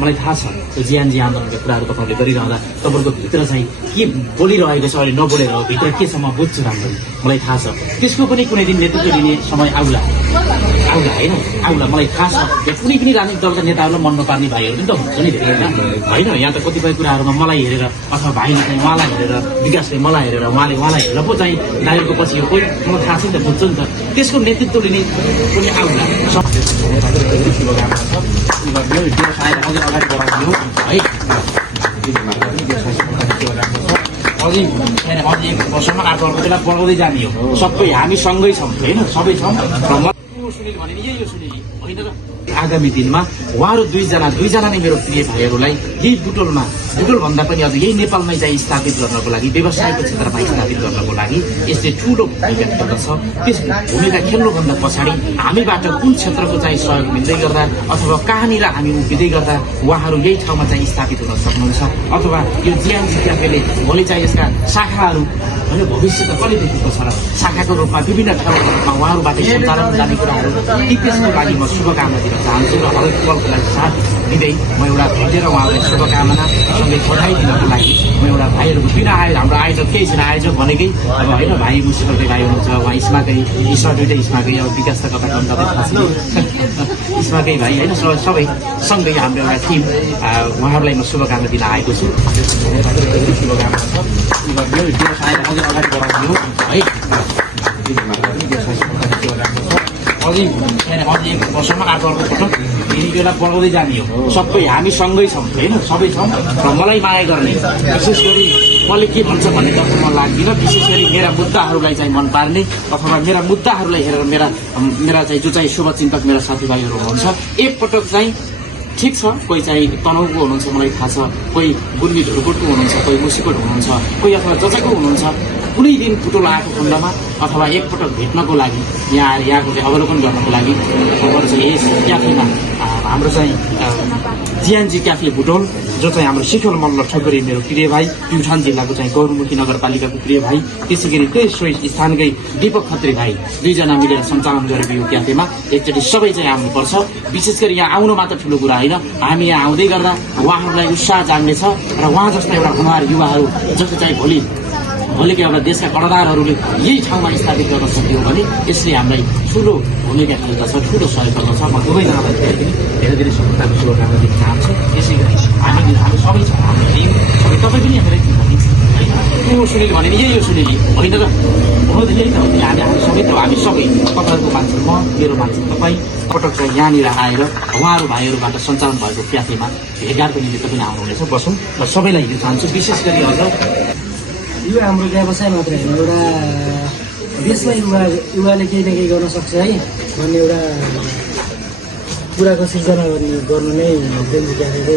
मलाई थाहा छ त्यो जियानजी आन्दोलनका कुराहरू तपाईँहरूले गरिरहँदा तपाईँहरूको भित्र चाहिँ के बोलिरहेको छ अहिले नबोलेर हो भित्र के छ म बुझ्छु राम्ररी मलाई थाहा छ त्यसको पनि कुनै दिन नेतृत्व दिने समय आउला होइन आउला मलाई थाहा छ कुनै पनि राजनीतिक दलका नेताहरूलाई मन नपार्ने भाइहरू पनि त हुन्छ नि धेरै होइन यहाँ त कतिपय कुराहरूमा मलाई हेरेर अथवा भाइले चाहिँ उहाँलाई हेरेर विकासले मलाई हेरेर उहाँलाई हेरेर पो चाहिँ दाइहरूको पछि यो कोही मलाई थाहा छ नि त बुझ्छु नि त त्यसको नेतृत्व लिने पनि आउला अगाडि बढाउनु है अझै एक वर्षमा अर्को बेला बढाउँदै जाने हो सबै हामी सँगै छौँ होइन सबै छौँ र सुनिल भने नि यही हो सुनिल होइन र आगामी दिनमा उहाँहरू दुईजना नै मेरो प्रिय भाइहरूलाई यही बुटोल भन्दा पनि अझ यही नेपालमै चाहिँ स्थापित गर्नको लागि व्यवसायको क्षेत्रमा स्थापित गर्नको लागि यसले ठुलो भूमिका खेल्दछ। त्यस भूमिका खेल्नुभन्दा पछाडि हामीबाट कुन क्षेत्रको चाहिँ सहयोग मिल्दै गर्दा अथवा कहाँनिर हामी उभिँदै गर्दा उहाँहरू यही ठाउँमा चाहिँ स्थापित हुन सक्नुहुन्छ अथवा यो जियानजी क्याफेले भोलि चाहिँ यसका शाखाहरू होइन भविष्य त कहिले देखेको छ र शाखाको रूपमा विभिन्न ठाउँहरूमा उहाँहरूबाट सञ्चालन जाने कुराहरू त्यसको लागि म शुभकामना दिन चाहन्छु र हरेक पलको लागि साथ दिँदै म एउटा भेटेर उहाँहरूलाई शुभकामना सँगै बधाई दिनको लागि म एउटा भाइहरूको बिना हाम्रो आयोजक केही छैन आयोजक भनेकै अब होइन भाइ मुसिबलकै भाइ हुनुहुन्छ उहाँ इस्माकै ईश्वर दुइटै इस्माकै अब विकास त कता इस्माकै भाइ होइन सबै सँगै हाम्रो एउटा टिम उहाँहरूलाई म शुभकामना दिन आएको छु शुभकामना छ व्यवसायलाई अझै अगाडि बढाउनु है अझै एक वर्षमा अर्को पटक यति बेला बढाउँदै जाने हो सबै हामी सँगै छौँ होइन सबै छौँ र मलाई माया गर्ने विशेष गरी मैले के भन्छ भन्ने त मन लाग्दिनँ विशेष गरी मेरा मुद्दाहरूलाई चाहिँ मन पार्ने अथवा मेरा मुद्दाहरूलाई हेरेर मेरा चाहिँ जो चाहिँ शुभचिन्तक मेरा साथीभाइहरू हुनुहुन्छ एकपटक चाहिँ ठिक छ कोही चाहिँ तनहुको हुनुहुन्छ मलाई थाहा छ कोही गुल्मी ढुरकोटको हुनुहुन्छ कोही मुसिकोट हुनुहुन्छ कोही अथवा जजको हुनुहुन्छ कुनै दिन बुटोल आएको खण्डमा अथवा एकपटक भेट्नको लागि यहाँ आएर यहाँको चाहिँ अवलोकन गर्नको लागि खबर चाहिँ यस क्याफेमा हाम्रो चाहिँ जियानजी क्याफे बुटोल जो चाहिँ हाम्रो शिखर मल्ल ठकुरी मेरो प्रिय भाइ प्युठान जिल्लाको चाहिँ गौरमुखी नगरपालिकाको प्रिय भाइ त्यसै गरी त्यही सोही स्थानकै दीपक खत्री भाइ दुईजना मिलेर सञ्चालन गरेको यो क्याफेमा एकचोटि सबै चाहिँ आउनुपर्छ विशेष गरी यहाँ आउनु मात्र ठुलो कुरा होइन हामी यहाँ आउँदै गर्दा उहाँहरूलाई उत्साह जाग्नेछ र उहाँ जस्ता एउटा उहाँहरू युवाहरू जसले चाहिँ भोलिका एउटा देशका कर्णधारहरूले यही ठाउँमा स्थापित गर्न सक्यो भने यसले हामीलाई ठुलो भूमिका खेल्दछ ठुलो सहयोग गर्दछ म दुवैजनालाई धेरै धेरै सफलताको शुभकामना दिन चाहन्छु। त्यसै गरी हामी सबै छौँ हाम्रो टिम तपाईँ पनि हामीलाई टिम भने को सुनिल भने नि यही हो सुनिल होइन र हो यही त हामी सबै त हामी सबै तपाईँहरूको मान्छे म मेरो मान्छे तपाईँ पटक चाहिँ यहाँनिर आएर उहाँहरू भाइहरूबाट सञ्चालन भएको क्याफेमा भेटघाटको निमित्त पनि आउनुहुनेछ बसौँ र सबैलाई हिँड्न चाहन्छु विशेष गरी अझ यो हाम्रो व्यवसाय मात्र होइन एउटा देशमा युवाले केही न केही गर्न सक्छ है भन्ने एउटा कुराको सिर्जना गर्नु नै जियानजी क्याफेको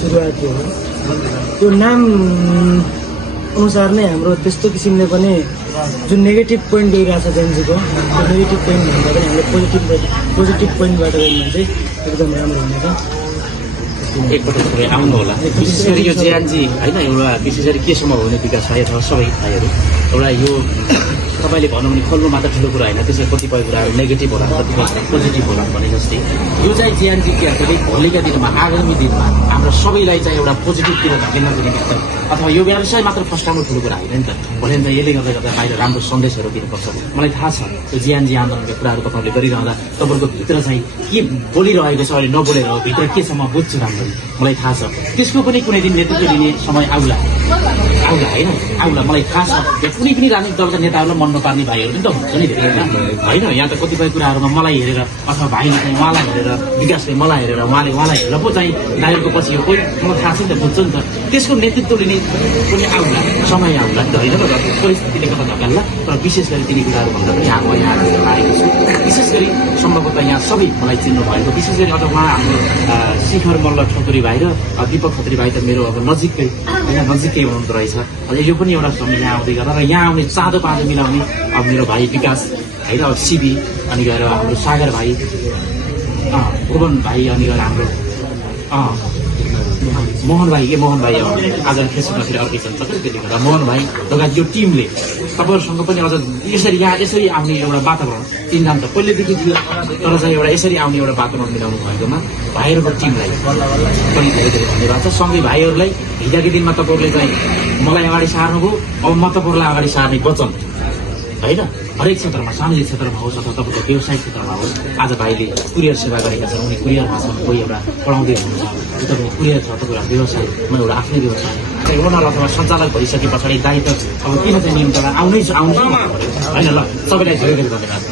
सुरुवात हो। त्यो नाम अनुसार नै हाम्रो त्यस्तो किसिमले पनि जुन नेगेटिभ पोइन्ट दिइरहेको छ जियानजीको त्यो नेगेटिभ पोइन्ट भन्दा पनि हामीले पोजिटिभ पोइन्टबाट गयौँ भने चाहिँ एकदम राम्रो हुनेछ। एकपटक आउनु होला विशेष गरी यो जियानजी होइन एउटा विशेष गरी केसम्म हुने विकास भाइ अथवा सबै भाइहरू एउटा यो तपाईँले भन्नु भने खोल्नु मात्र ठुलो कुरा होइन त्यसमा कतिपय कुराहरू नेगेटिभ होला कतिपय पोजिटिभ होला भने जस्तै यो चाहिँ जियानजी क्याफेले भोलिका दिनमा आगामी दिनमा हाम्रो सबैलाई चाहिँ एउटा पोजिटिभतिर धकेल्नको निमित्त अथवा यो व्यवसाय मात्र फस्टाउनु ठुलो कुरा होइन नि त भोलि त यसले गर्दा बाहिर राम्रो सन्देशहरू दिनुपर्छ। मलाई थाहा छ यो जियानजी आन्दोलनका कुराहरू तपाईँहरूले गरिरहँदा तपाईँहरूको भित्र चाहिँ के बोलिरहेको छ अहिले नबोलेर हो भित्र के छ म बुझ्छु राम्ररी मलाई थाहा छ त्यसको पनि कुनै दिन नेतृत्व दिने समय आउला होइन आउला मलाई थाहा छ कुनै पनि राजनीतिक दलका नेताहरूलाई मन नपार्ने भाइहरू पनि त हुन्छ नि धेरै होइन यहाँ त कतिपय कुराहरूमा मलाई हेरेर अथवा भाइले चाहिँ उहाँलाई हेरेर विकासले मलाई हेरेर उहाँलाई हेरेर पो चाहिँ दाइहरूको पछि यो कोही मलाई थाहा छ नि त बुझ्छु नि त त्यसको नेतृत्व लिने पनि आउला समय आउला नि त होइन र परिस्थितिले गर्दा धकाल्ला तर विशेष गरी तिनी कुराहरू भन्दा पनि यहाँ आएको छु विशेष गरी सम्भवतः यहाँ सबै मलाई चिन्नु भएको विशेष गरी अझ उहाँ हाम्रो शिखर मल्ल ठकुरी भाइ र दीपक खत्री भाइ त मेरो अब नजिकै हुनुहुँदो रहेछ यो पनि एउटा समय यहाँ आउँदै गर्दा र यहाँ आउने चाँदो पाँचो मिलाउने अब मेरो भाइ विकास है र सिबी अनि गएर हाम्रो सागर भाइ भुवन भाइ अनि गएर हाम्रो मोहन भाइ आज फेसबुकमा फेरि अर्कै छन् त्यसले गर्दा मोहन भाइ लगायत यो टिमले तपाईँहरूसँग पनि अझ यसरी आउने एउटा वातावरण चिन्ता त पहिलेदेखि थियो, तर चाहिँ एउटा यसरी आउने एउटा वातावरण मिलाउनु भएकोमा भाइहरूको टिमलाई पनि धेरै धेरै धन्यवाद छ। सँगै भाइहरूलाई हिजोको दिनमा तपाईँहरूले चाहिँ मलाई अगाडि सार्नुभयो, अब म तपाईँहरूलाई अगाडि सार्ने वचन होइन, हरेक क्षेत्रमा सामाजिक क्षेत्रमा होस् अथवा तपाईँको व्यवसायिक क्षेत्रमा होस्। आज भाइले कुरियर सेवा गरेका छन्, उनी कुरियरमा छन्, कोही एउटा पढाउँदै हुनुहुन्छ, तपाईँको कुरियर छ, तपाईँको व्यवसायमा एउटा आफ्नै व्यवसाय ओनर अथवा सञ्चालक भइसके पछाडि दायित्व अब किन चाहिँ नियन्त्रण आउनै होइन। ल सबैलाई धेरै धेरै धन्यवाद।